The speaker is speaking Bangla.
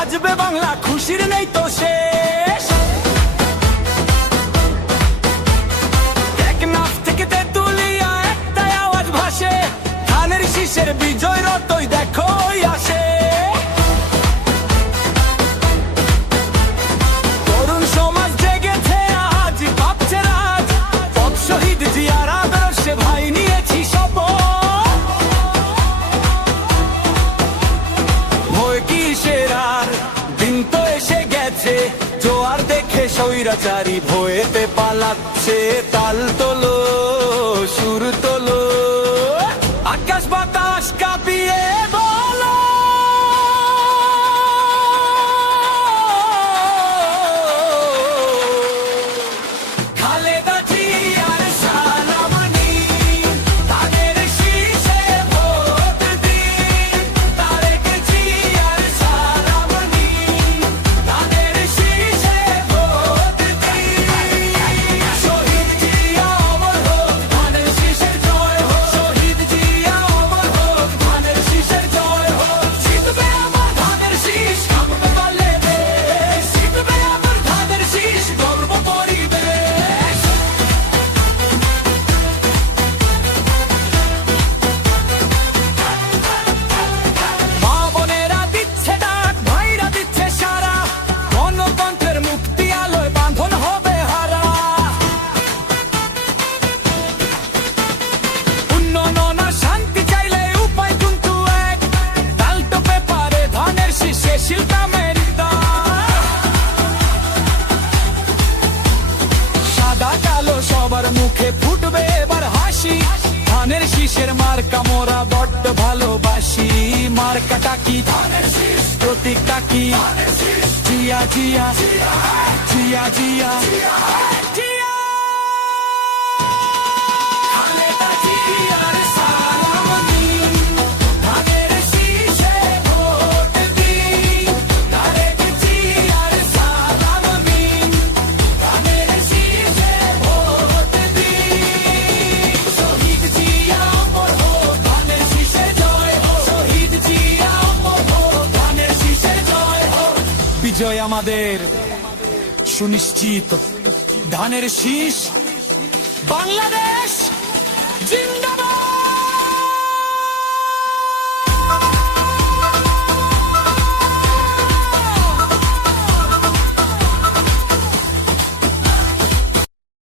সাজবে বাংলা, খুশির নেই তো শেষ। টেকনাফ থেকে তেতুলিয়া একটাই আওয়াজ ভাসে, ধানের শীষের বিজয় রতই দেখো আসে। তরুণ সমাজ জেগেছে আজ, ভাবছে রাজ, পথ শহীদ জিয়ার আদর্শে ভাই নিয়েছি শপথ। ভয় কিসের আর, দিন তো এসে গেছে, জোয়ার দেখে স্বৈরাচারী ভয়েতে পালাচ্ছে। তাল তোলো, সুর তোলো, আকাশ বাতাস কাঁপিয়ে বলো, খালেদা জিয়ার সালাম নিন, ধানের শীষে ভোট দিন। তারেক জিয়ার সালাম নিন, ধানের শীষে ভোট দিন। শহীদ জিয়া অমর হোক, ধানের শীষের জয় হোক। শহীদ জিয়া অমর হোক, ধানের শীষের জয় হোক। জিতবে আমার ধানের শীষ, থামবে পারলে দেশ। জিতবে আমার ধানের শীষ, গর্ব পরিবেশ। মা বোনেরা দিচ্ছে ডাক, ভাইরা দিচ্ছে সারা, গণতন্ত্রের মুক্তি আলোয় বাঁধন হবে হারা। উন্নয়ন আর শান্তি চাইলে উপায় কিন্তু এক, ডালটো পেপারে ধানের শীষে শিল্পামের দাগ। সাদা কালো সবার মুখে ফুটবে এবার হাসি, ধানের শীষের মার্কা মোরা বড্ড ভালোবাসি। মার্কাটা কি? ধানের শীষ। প্রতীকটা কি? জিয়া জিয়া জিয়া জিয়া জিয়া। খালেদা জিয়ার সালাম নিন, ধানের শীষে ভোট দিন। তারেক জিয়ার সালাম নিন, ধানের শীষে ভোট দিন। শহীদ জিয়া অমর হোক, ধানের শীষে জয় হোক। শহীদ জিয়া অমর হোক, ধানের শীষে জয় হোক। বিজয় আমাদের সুনিশ্চিত, ধানের শীষ বাংলাদেশ।